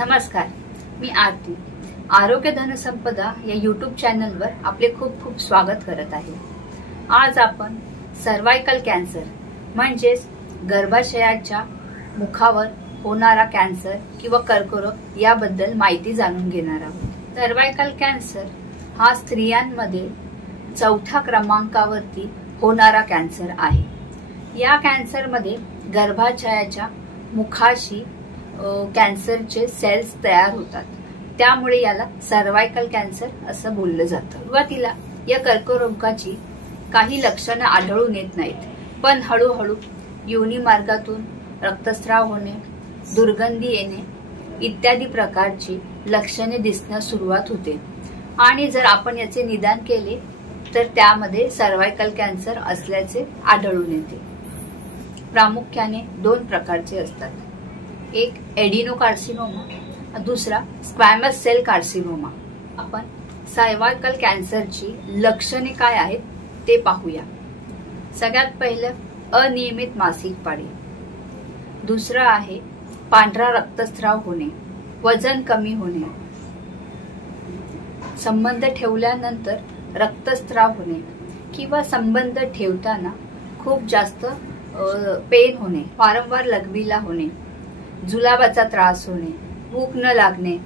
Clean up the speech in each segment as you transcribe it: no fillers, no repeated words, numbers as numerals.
नमस्कार, मी आरती. आरोग्य धनसंपदा या यूट्यूब चॅनलवर आपले खूप खूप स्वागत करत आहे. आज आपण सर्वायकल कॅन्सर म्हणजेच गर्भाशयाच्या मुखावर होणारा कॅन्सर किंवा कर्करोग याबद्दल माहिती जाणून घेणार आहोत. सर्वायकल कॅन्सर हा स्त्रियांमध्ये 4थ्या क्रमांकावरती होणारा कॅन्सर आहे. या कॅन्सरमध्ये गर्भाशयाच्या मुखाशी कॅन्सरचे सेल्स तयार होतात, त्यामुळे याला सर्वायकल कॅन्सर असं बोललं जातं. सुरुवातीला या कर्करोगाची काही लक्षणं आढळून येत नाहीत, पण हळूहळू योनी मार्गातून रक्तस्राव होणे, दुर्गंधी येणे इत्यादी प्रकारची लक्षणे दिसण्यास सुरुवात होते आणि जर आपण याचे निदान केले तर त्यामध्ये सर्वायकल कॅन्सर असल्याचे आढळून येते. प्रामुख्याने 2 प्रकारचे असतात. एक एडिनोकार्सिनोमा, दुसरा स्क्वॅमस सेल कार्सिनोमा. आपण सर्वायकल कॅन्सरची लक्षणे काय आहेत ते पाहूया. सगळ्यात पहिलं अनियमित मासिक पाळी, दुसरं आहे पांढरा रक्तस्राव होणे, वजन कमी होणे, संबंध ठेवल्यानंतर रक्तस्राव होणे किंवा संबंध ठेवताना खूप जास्त पेन होणे, वारंवार लघवीला होणे, जुलाबाचा त्रास होणे, भूक न लागणे,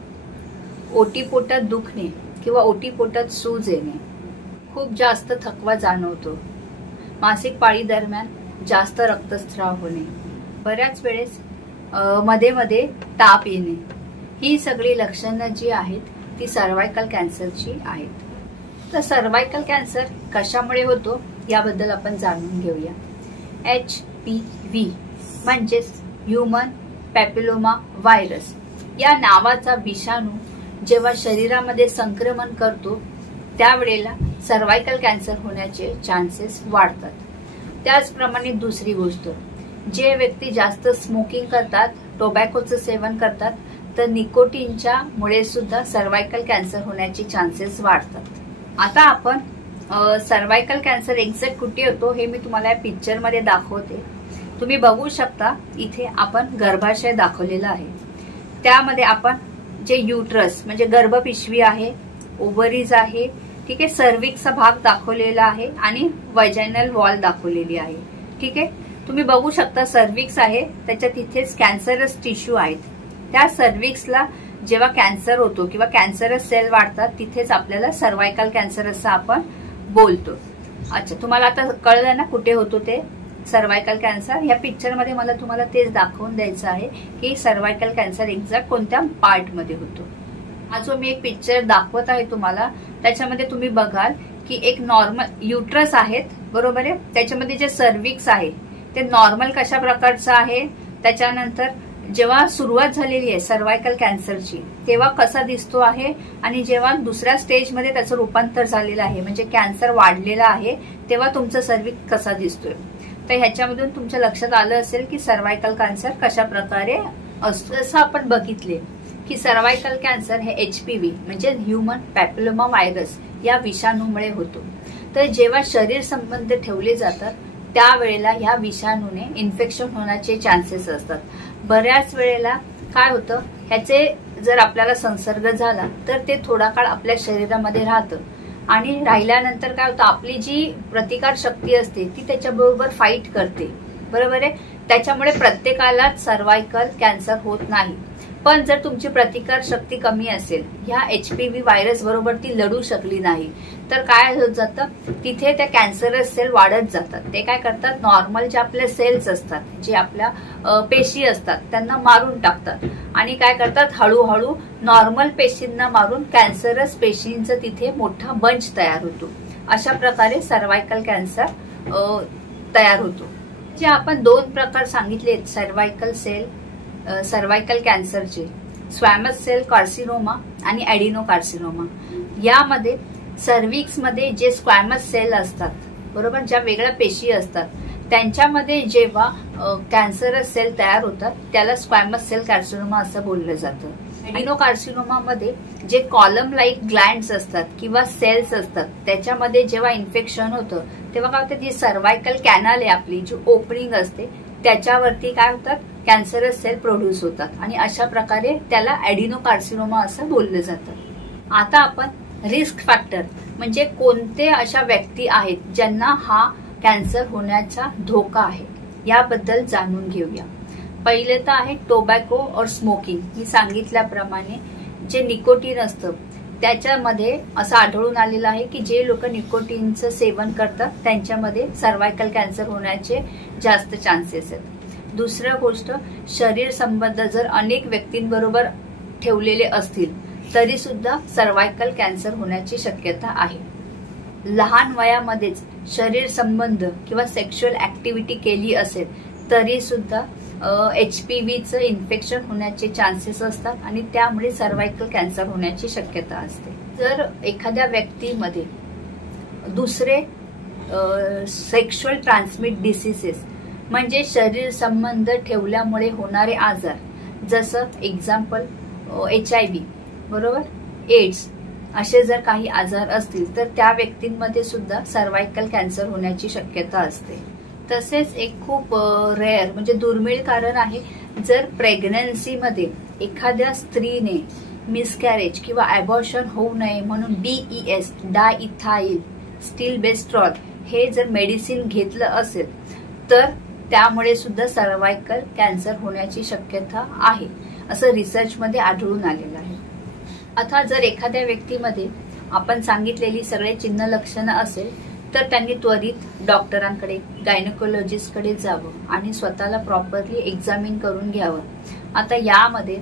ओटीपोटात दुखणे किंवा ओटीपोटात सूज येणे, खूप जास्त थकवा जाणवतो, मासिक पाळी दरम्यान जास्त रक्तस्राव होणे, बऱ्याच वेळेस मध्ये मध्ये ताप येणे, ही सगळी लक्षणं जी आहेत ती सर्वायकल कॅन्सरची आहेत. तर सर्वायकल कॅन्सर कशामुळे होतो याबद्दल आपण जाणून घेऊया. HPV म्हणजेच ह्यूमन पॅपिलोमा व्हायरस या नावाचा विषाणू जेव्हा शरीरामध्ये संक्रमण करतो त्यावेळेला सर्वायकल कॅन्सर होण्याचे चान्सेस वाढतात. त्याचप्रमाणे दुसरी गोष्ट, जे व्यक्ती जास्त स्मोकिंग करतात, टोबॅकोचं सेवन करतात, तर निकोटीनच्या मुळे सुद्धा सर्वायकल कॅन्सर होण्याचे चान्सेस वाढतात. आता आपण सर्वायकल कॅन्सर एक्झॅक्ट कुठे होतो हे मी तुम्हाला या पिक्चर मध्ये दाखवते. तुम्ही बघू शकता, इथे आपण गर्भाशय दाखवलेला आहे. त्यामध्ये आपण जे युट्रस म्हणजे गर्भपिशवी आहे, ओव्हरीज आहे, ठीक आहे, सर्विक्सचा भाग दाखवलेला आहे आणि वजायनल वॉल दाखवलेली आहे. ठीक आहे, तुम्ही बघू शकता सर्विक्स आहे, त्याच्या तिथेच कॅन्सरस टिश्यू आहेत. त्या सर्विक्सला जेव्हा कॅन्सर होतो किंवा कॅन्सरस सेल वाढतात तिथेच आपल्याला सर्वायकल कॅन्सर असं आपण बोलतो. अच्छा, तुम्हाला आता कळलं ना कुठे होतो ते सर्वायकल कॅन्सर. या पिक्चर मध्ये मला तुम्हाला तेच दाखवून द्यायचं आहे की सर्वायकल कॅन्सर एक्झॅक्ट कोणत्या पार्ट मध्ये होतो. हा जो मी एक पिक्चर दाखवत आहे तुम्हाला, त्याच्यामध्ये तुम्ही बघाल की एक नॉर्मल युट्रस आहेत, बरोबर आहे, त्याच्यामध्ये जे सर्विक्स आहे ते नॉर्मल कशा प्रकारचं आहे, त्याच्यानंतर जेव्हा सुरुवात झालेली आहे सर्वायकल कॅन्सरची तेव्हा कसा दिसतो आहे आणि जेव्हा दुसऱ्या स्टेजमध्ये त्याचं रूपांतर झालेलं आहे म्हणजे कॅन्सर वाढलेला आहे तेव्हा तुमचं सर्विक्स कसा दिसतोय. तर ह्याच्यामधून तुमच्या लक्षात आलं असेल की सर्वायकल कॅन्सर कशा प्रकारे असतो. जसं आपण बघितले की सर्वायकल कॅन्सर हे HPV म्हणजे ह्यूमन पॅपिलोमा व्हायरस या विषाणूमुळे होतो. तर जेव्हा शरीर संबंध ठेवले जातात त्यावेळेला ह्या विषाणूने इन्फेक्शन होण्याचे चान्सेस असतात. बऱ्याच वेळेला काय होतं, ह्याचे जर आपल्याला संसर्ग झाला तर ते थोडा काळ आपल्या शरीरामध्ये राहतं आणि राहिल्यानंतर काय होतं, आपली जी प्रतिकार शक्ती असते ती त्याच्याबरोबर फाईट करते, बरोबर आहे. त्याच्यामुळे प्रत्येकालाच सर्वायकल कॅन्सर होत नाही. पण जर तुमची प्रतिकार शक्ती कमी असेल, ह्या HPV व्हायरस बरोबर ती लढू शकली नाही, तर काय होत जातं, तिथे त्या कॅन्सरस सेल वाढत जातात. ते काय करतात, नॉर्मल जे आपले सेल्स असतात, जे आपल्या पेशी असतात त्यांना मारून टाकतात आणि काय करतात, हळूहळू नॉर्मल पेशींना मारून कॅन्सरस पेशींचं तिथे मोठा बंच तयार होतो. अशा प्रकारे सर्वायकल कॅन्सर तयार होतो. जे आपण 2 प्रकार सांगितले सर्वायकल कॅन्सरचे, स्क्वॅमस सेल कार्सिनोमा आणि एडिनोकार्सिनोमा. यामध्ये सर्विक्स मध्ये जे स्क्वॅमस सेल असतात, बरोबर, ज्या वेगळ्या पेशी असतात त्यांच्यामध्ये जेव्हा कॅन्सरस सेल तयार होतात त्याला स्क्वॅमस सेल कार्सिनोमा असं बोललं जातं. एडिनोकार्सिनोमा मध्ये जे कॉलम लाईक ग्लँड्स असतात किंवा सेल्स असतात त्याच्यामध्ये जेव्हा इन्फेक्शन होतं तेव्हा काय होतं, जी सर्वायकल कॅनल आहे आपली, जी ओपनिंग असते त्याच्यावरती काय होतात, कॅन्सरस सेल प्रोड्यूस होतात आणि अशा प्रकारे त्याला ॲडिनोकार्सिनोमा असं बोललं जातं। आता आपण रिस्क फॅक्टर म्हणजे कोणते अशा व्यक्ती आहेत ज्यांना हा कॅन्सर होण्याचा धोका आहे याबद्दल जाणून घेऊया। पहिले तर आहे टोबॅको और स्मोकिंग। मी सांगितल्याप्रमाणे जे निकोटीन असतं त्याच्यामध्ये असं आढळून आलेलं आहे की जे लोक निकोटीनचं सेवन करतात त्यांच्यामध्ये सर्वायकल कॅन्सर होण्याचे जास्त चान्सेस आहेत। दुसरी गोष्ट, शरीर संबंध जर अनेक व्यक्तींबरोबर ठेवलेले असतील तरी सुद्धा सर्वायकल कॅन्सर होण्याची शक्यता आहे। लहान वयामध्येच शरीर संबंध किंवा सेक्शुअल ऍक्टिव्हिटी केली असेल तरी सुद्धा HPVचं इन्फेक्शन होण्याचे चान्सेस असतात आणि त्यामुळे सर्वायकल कॅन्सर होण्याची शक्यता असते। जर एखाद्या व्यक्तीमध्ये दुसरे सेक्शुअल ट्रान्समिट डिसीजेस म्हणजे शरीर संबंध ठेवल्यामुळे होणारे आजार, जसं एक्झाम्पल HIV बरोबर, एड्स असे जर काही आजार असतील तर त्या व्यक्तींमध्ये सुद्धा सर्वायकल कॅन्सर होण्याची शक्यता असते। तसेच एक खूप रेअर म्हणजे दुर्मिळ कारण आहे, जर प्रेग्नन्सीमध्ये एखाद्या स्त्रीने मिसकॅरेज किंवा ॲबॉर्शन होऊ नये म्हणून DES डायइथाइल स्टिल्बेस्ट्रॉल हे जर मेडिसिन घेतलं असेल तर त्यामुळे सुद्धा सर्वायकल कॅन्सर होण्याची शक्यता आहे, असं रिसर्चमध्ये आढळून आलेलं आहे। आता जर एखाद्या व्यक्तीमध्ये आपण सांगितलेली सगळे चिन्ह लक्षणं असेल तर त्यांनी त्वरित डॉक्टरांकडे, गायनेकोलॉजिस्टकडे जावं आणि स्वतःला प्रॉपरली एक्झामिन करून घ्यावं। आता यामध्ये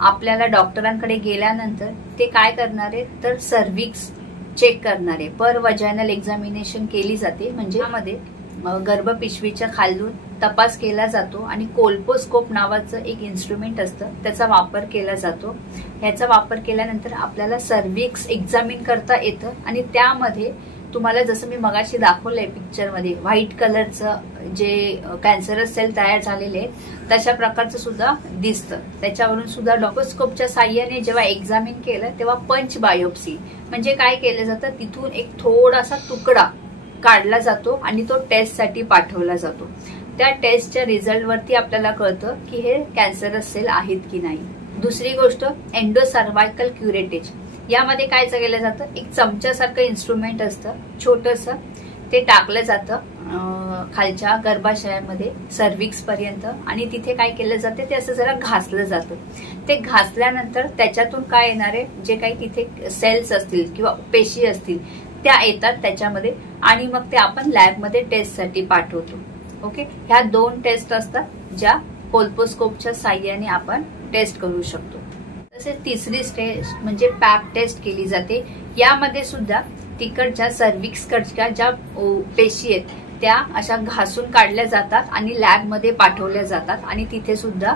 आपल्याला डॉक्टरांकडे गेल्यानंतर ते काय करणार आहे तर सर्व्हिक्स चेक करणार आहे। पर वजायनल एक्झामिनेशन केली जाते, म्हणजे यामध्ये गर्भपिशवीच्या खालून तपास केला जातो आणि कोल्पोस्कोप नावाचं एक इन्स्ट्रुमेंट असतं त्याचा वापर केला जातो। ह्याचा वापर केल्यानंतर आपल्याला सर्व्हिक्स एक्झामिन करता येतं आणि त्यामध्ये तुम्हाला जसं मी मगाशी दाखवलंय पिक्चरमध्ये व्हाईट कलरचं जे कॅन्सरस सेल तयार झालेले आहेत तशा प्रकारचं सुद्धा दिसतं। त्याच्यावरून सुद्धा डॉक्टोस्कोपच्या साह्याने जेव्हा एक्झामिन केलं तेव्हा पंच बायोप्सी म्हणजे काय केलं जातं, तिथून एक थोडासा तुकडा काढला जातो आणि तो टेस्टसाठी पाठवला जातो। त्या टेस्टच्या रिझल्टवरती आपल्याला कळतं की हे कॅन्सरस सेल आहेत की नाही। दुसरी गोष्ट, एंडोसर्वायकल क्युरेटेज। यामध्ये काय केलं जातं, एक चमच्यासारखं इन्स्ट्रुमेंट असतं छोटंसं, ते टाकलं जातं खालच्या गर्भाशयामध्ये सर्व्हिक्स पर्यंत आणि तिथे काय केलं जाते ते असं जरा घासलं जातं। ते घासल्यानंतर त्याच्यातून काय येणार आहे, जे काही तिथे सेल्स असतील किंवा पेशी असतील त्या येतात त्याच्यामध्ये आणि मग ते आपण लॅबमध्ये टेस्टसाठी पाठवतो। ओके, ह्या 2 टेस्ट असतात ज्या कोल्पोस्कोपच्या साह्याने आपण टेस्ट करू शकतो। तसेच तिसरी स्टेज म्हणजे पॅप टेस्ट केली जाते। यामध्ये सुद्धा तिकडच्या सर्व्हिक्सकडच्या ज्या पेशी आहेत त्या अशा घासून काढल्या जातात आणि लॅबमध्ये पाठवल्या जातात आणि तिथे सुद्धा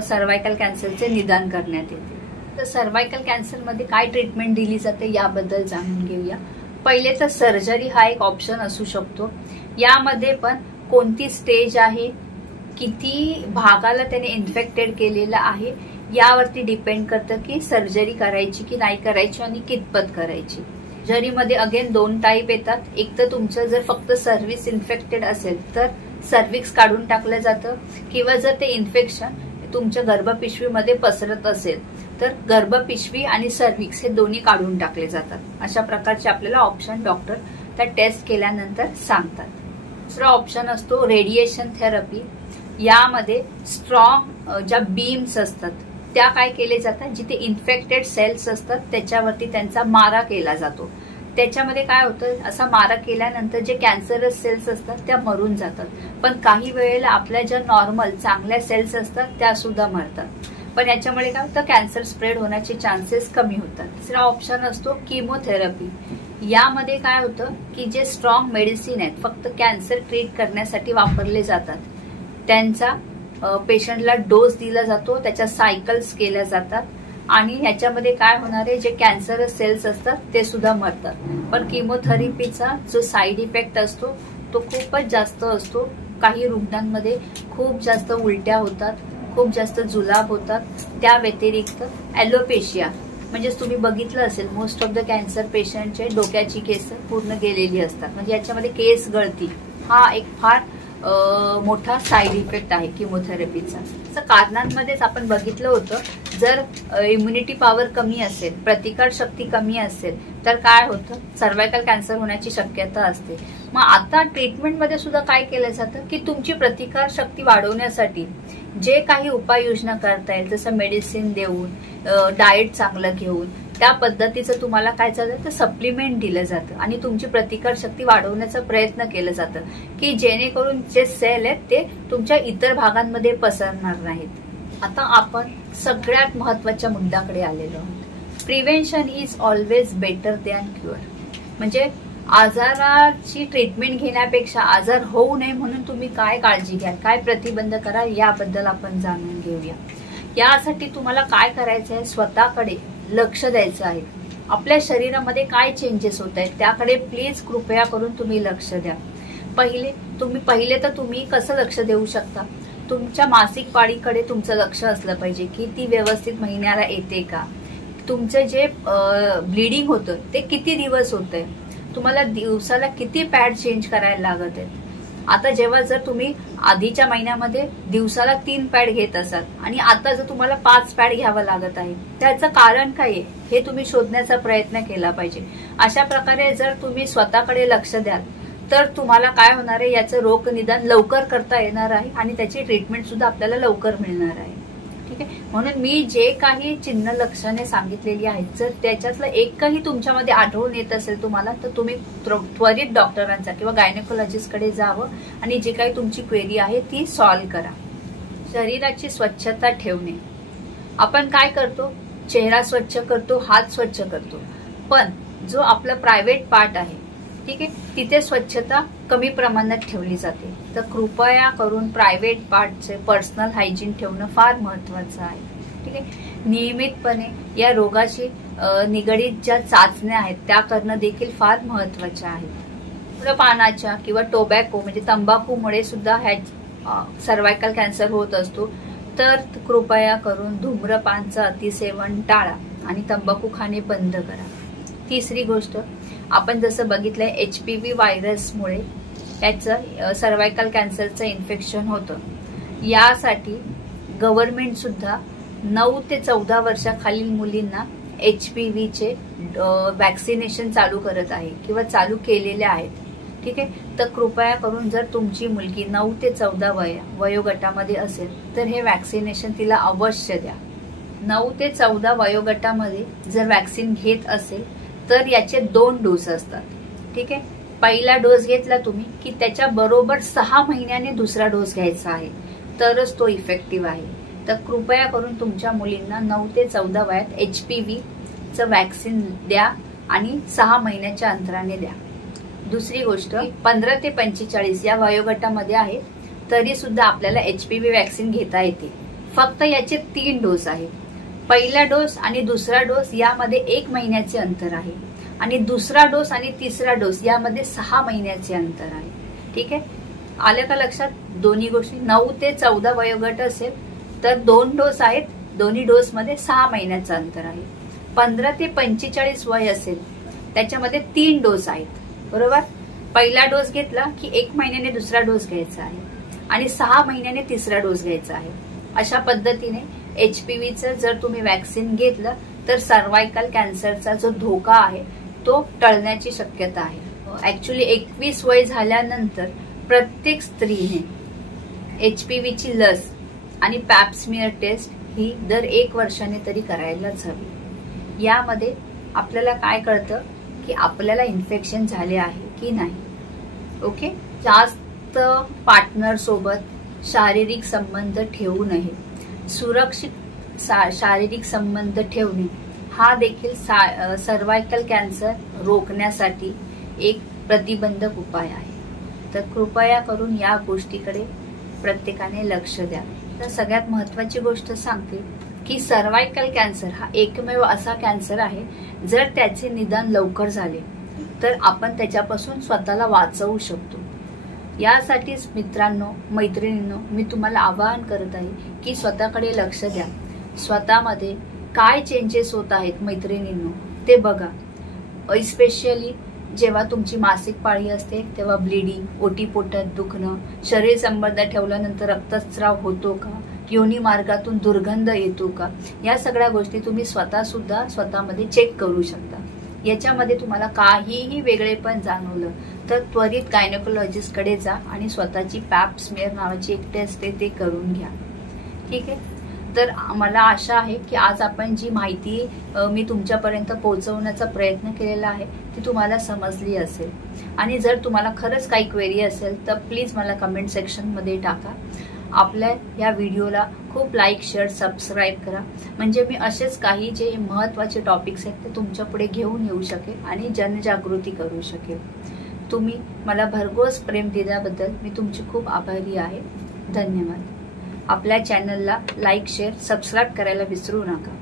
सर्वायकल कॅन्सरचे निदान करण्यात येते। तर सर्वायकल कॅन्सरमध्ये काय ट्रीटमेंट दिली जाते याबद्दल जाणून घेऊया। पहिले तर सर्जरी हा एक ऑप्शन असू शकतो। यामध्ये पण कोणती स्टेज आहे, किती भागाला त्याने इन्फेक्टेड केलेलं आहे यावरती डिपेंड करतं की सर्जरी करायची की नाही करायची आणि कितपत करायची। सर्जरीमध्ये अगेन 2 टाईप येतात, एक तर तुमचं जर फक्त सर्व्हिस इन्फेक्टेड असेल तर सर्व्हिक्स काढून टाकलं जातं किंवा जर ते इन्फेक्शन तुमच्या गर्भपिशवीमध्ये पसरत असेल तर गर्भपिशवी आणि सर्व्हिक्स हे दोन्ही काढून टाकले जातात। अशा प्रकारचे आपल्याला ऑप्शन डॉक्टर त्या टेस्ट केल्यानंतर सांगतात। दुसरा ऑप्शन असतो रेडिएशन थेरपी। यामध्ये स्ट्रॉंग ज्या बीम्स असतात त्या काय केले जातात, जिथे इन्फेक्टेड सेल्स असतात त्याच्यावरती त्यांचा मारा केला जातो। त्याच्यामध्ये काय होतं, असा मारा केल्यानंतर जे कॅन्सरस सेल्स असतात त्या मरून जातात, पण काही वेळेला आपल्या ज्या नॉर्मल चांगल्या सेल्स असतात त्या सुद्धा मरतात, पण याच्यामुळे काय होतं कॅन्सर स्प्रेड होण्याचे चान्सेस कमी होतात। तिसरा ऑप्शन असतो किमोथेरपी। यामध्ये काय होतं की जे स्ट्रॉंग मेडिसिन आहेत फक्त कॅन्सर ट्रीट करण्यासाठी वापरले जातात, त्यांचा पेशंटला डोस दिला जातो, त्याच्या सायकल्स केल्या जातात आणि याच्यामध्ये काय होणार आहे, जे कॅन्सरस सेल्स असतात ते सुद्धा मरतात। पण किमोथेरपीचा जो साईड इफेक्ट असतो तो खूपच जास्त असतो। काही रुग्णांमध्ये खूप जास्त उलट्या होतात, खूप जास्त जुलाब होतात। त्या व्यतिरिक्त ॲलोपेशिया म्हणजे तुम्ही बघितलं असेल मोस्ट ऑफ द कॅन्सर पेशंटचे डोक्याची केस पूर्ण गेलेली असतात, म्हणजे याच्यामध्ये केस गळती हा एक फार मोठा साईड इफेक्ट आहे किमोथेरपीचा. कारणांमध्येच आपण बघितलं होतं, जर इम्युनिटी पॉवर कमी असेल, प्रतिकार शक्ती कमी असेल तर काय होतं, सर्वायकल कॅन्सर होण्याची शक्यता असते. मग आता ट्रीटमेंटमध्ये सुद्धा काय केलं जातं की तुमची प्रतिकार शक्ती वाढवण्यासाठी जे काही उपाययोजना करता येईल, जसं मेडिसिन देऊन, डाएट चांगलं घेऊन, त्या पद्धतीचं तुम्हाला काय चालतं तर सप्लिमेंट दिलं जातं आणि तुमची प्रतिकार शक्ती वाढवण्याचा प्रयत्न केलं जातं की जेणेकरून जे सेल आहेत ते तुमच्या इतर भागांमध्ये पसरणार नाहीत. आता आपण सगळ्यात महत्वाच्या मुद्द्याकडे आलेलो आहोत. Prevention is always better than cure. म्हणजे आजाराची ट्रीटमेंट घेण्यापेक्षा आजार होऊ नये म्हणून तुम्ही काय काळजी घ्याल, काय प्रतिबंध कराल, याबद्दल आपण जाणून घेऊया. यासाठी तुम्हाला काय करायचं आहे, स्वतःकडे लक्ष द्यायचं आहे. आपल्या शरीरामध्ये काय चेंजेस होत आहेत त्याकडे प्लीज कृपया करून तुम्ही लक्ष द्या. पहिले तर तुम्ही कसं लक्ष देऊ शकता, तुमच्या मासिक पाळीकडे तुमचं लक्ष असलं पाहिजे की ती व्यवस्थित महिन्याला येते का, तुमचं जे ब्लिडिंग होतं ते किती दिवस होतंय, तुम्हाला दिवसाला किती पॅड चेंज करायला लागत आहेत. आता जेव्हा जर तुम्ही आधीच्या महिन्यामध्ये दिवसाला 3 पॅड घेत असाल आणि आता जर तुम्हाला 5 पॅड घ्यावं लागत आहे, त्याचं कारण काय आहे हे तुम्ही शोधण्याचा प्रयत्न केला पाहिजे. अशा प्रकारे जर तुम्ही स्वतःकडे लक्ष द्याल तर तुम्हाला काय होणार आहे, याचं रोग निदान लवकर करता येणार आहे आणि त्याची ट्रीटमेंट सुद्धा आपल्याला लवकर मिळणार आहे. ठीक आहे, म्हणून मी जे काही चिन्ह लक्षणे सांगितलेली आहेत, जर त्याच्यातलं एकही तुमच्यामध्ये आढळून येत असेल तुम्हाला, तर तुम्ही त्वरित डॉक्टरांचा किंवा गायनेकोलॉजिस्टकडे जावं आणि जी काही तुमची क्वेरी आहे ती सॉल्व्ह करा. शरीराची स्वच्छता ठेवणे. आपण काय करतो, चेहरा स्वच्छ करतो, हात स्वच्छ करतो, पण जो आपला प्रायव्हेट पार्ट आहे, ठीक आहे, तिथे स्वच्छता कमी प्रमाणात ठेवली जाते. तर कृपया करून प्रायव्हेट पार्टचे पर्सनल हायजीन ठेवणं फार महत्वाचं आहे. ठीक आहे, नियमितपणे या रोगाशी निगडीत ज्या चाचण्या आहेत त्या करणं देखील फार महत्वाच्या आहेत. धूम्रपानाच्या किंवा टोबॅको म्हणजे तंबाखूमुळे सुद्धा ह्या सर्वायकल कॅन्सर होत असतो. तर कृपया करून धूम्रपानचं अतिसेवन टाळा आणि तंबाखू खाणे बंद करा. तिसरी गोष्ट, आपण जसं बघितलंय HPV व्हायरसमुळे याचं सर्वायकल कॅन्सरचं इन्फेक्शन होतं. यासाठी गव्हर्नमेंट सुद्धा 9 ते 14 वर्षाखालील मुलींना HPVचे वॅक्सिनेशन चालू करत आहे किंवा चालू केलेले आहेत. ठीक आहे, तर कृपया करून जर तुमची मुलगी 9 ते 14 वयोगटामध्ये असेल तर हे वॅक्सिनेशन तिला अवश्य द्या. 9 ते 14 वयोगटामध्ये जर वॅक्सिन घेत असेल तर याचे 2 डोस असतात. ठीक आहे, पहिला डोस घेतला तुम्ही की त्याच्या बरोबर 6 महिन्याने दुसरा डोस घ्यायचा आहे, तरच तो इफेक्टिव्ह आहे. तर कृपया करून तुमच्या मुलींना 9 ते 14 वयात HPVचं वॅक्सिन द्या आणि 6 महिन्याच्या अंतराने द्या. दुसरी गोष्ट, 15 ते 45 या वयोगटामध्ये आहे तरी सुद्धा आपल्याला HPV वॅक्सिन घेता येते. फक्त याचे 3 डोस आहेत. पहिला डोस आणि दुसरा डोस यामध्ये 1 महिन्याचे अंतर आहे आणि दुसरा डोस आणि तिसरा डोस यामध्ये 6 महिन्याचे अंतर आहे. ठीक आहे, आलं का लक्षात? दोन्ही गोष्टी 9 ते 14 वयोगट असेल तर 2 डोस आहेत, दोन्ही डोस मध्ये 6 महिन्याचं अंतर आहे. 15 ते 45 वय असेल त्याच्यामध्ये 3 डोस आहेत, बरोबर. पहिला डोस घेतला की 1 महिन्याने दुसरा डोस घ्यायचा आहे आणि 6 महिन्याने तिसरा डोस घ्यायचा आहे. अशा पद्धतीने HPVचं जर तुम्ही वॅक्सिन घेतलं तर सर्वायकल कॅन्सरचा जो धोका आहे तो टळण्याची शक्यता आहे. ऍक्च्युली 21 वय झाल्यानंतर प्रत्येक स्त्रीने HPVची लस आणि पॅप्समियर टेस्ट ही दर 1 वर्षाने तरी करायलाच हवी. यामध्ये आपल्याला काय कळतं की आपल्याला इन्फेक्शन झाले आहे की नाही. ओके, जास्त पार्टनर सोबत शारीरिक संबंध ठेवू नये. सुरक्षित शारीरिक संबंध ठेवणे हा देखील सर्वायकल कॅन्सर रोखण्यासाठी एक प्रतिबंधक उपाय आहे. तर कृपया करून या गोष्टीकडे प्रत्येकाने लक्ष द्या. तर सगळ्यात महत्वाची गोष्ट सांगते की सर्वायकल कॅन्सर हा एकमेव असा कॅन्सर आहे, जर त्याचे निदान लवकर झाले तर आपण त्याच्यापासून स्वतःला वाचवू शकतो. यासाठीच मित्रांनो, मैत्रिणींनो, मी तुम्हाला आवाहन करत आहे की स्वतःकडे लक्ष द्या. स्वतःमध्ये काय चेंजेस होत आहेत मैत्रिणींनो ते बघा. स्पेशली जेव्हा तुमची मासिक पाळी असते तेव्हा ब्लिडिंग, ओटीपोटात दुखणं, शरीर संबंध ठेवल्यानंतर रक्तस्राव होतो का, योनी मार्गातून दुर्गंध येतो का, या सगळ्या गोष्टी तुम्ही सुद्धा स्वतःमध्ये चेक करू शकता. याच्यामध्ये तुम्हाला काहीही वेगळेपण जाणवलं तर त्वरित गायनेकोलॉजिस्ट कडे जा आणि स्वतःची पॅप स्मेअर नावाची एक टेस्ट आहे ते करून घ्या. ठीक आहे. तर मला आशा आहे की आज आपण जी माहिती मी तुमच्यापर्यंत पोहोचवण्याचा प्रयत्न केलेला आहे ती तुम्हाला समजली असेल. आणि जर तुम्हाला खरंच काही क्वेरी असेल तर प्लीज मला कमेंट सेक्शनमध्ये टाका. आपल्या या व्हिडिओला खूप लाईक, शेअर, सबस्क्राईब करा, म्हणजे मी असेच काही जे महत्त्वाचे टॉपिक्स आहेत ते तुमच्या पुढे घेऊन येऊ शकेल आणि जनजागृती करू शकेल. तुम्ही मला भरघोस प्रेम दिल्याबद्दल मी तुमची खूप आभारी आहे. धन्यवाद. आपल्या चॅनलला लाईक, शेअर, सबस्क्राईब करायला विसरू नका.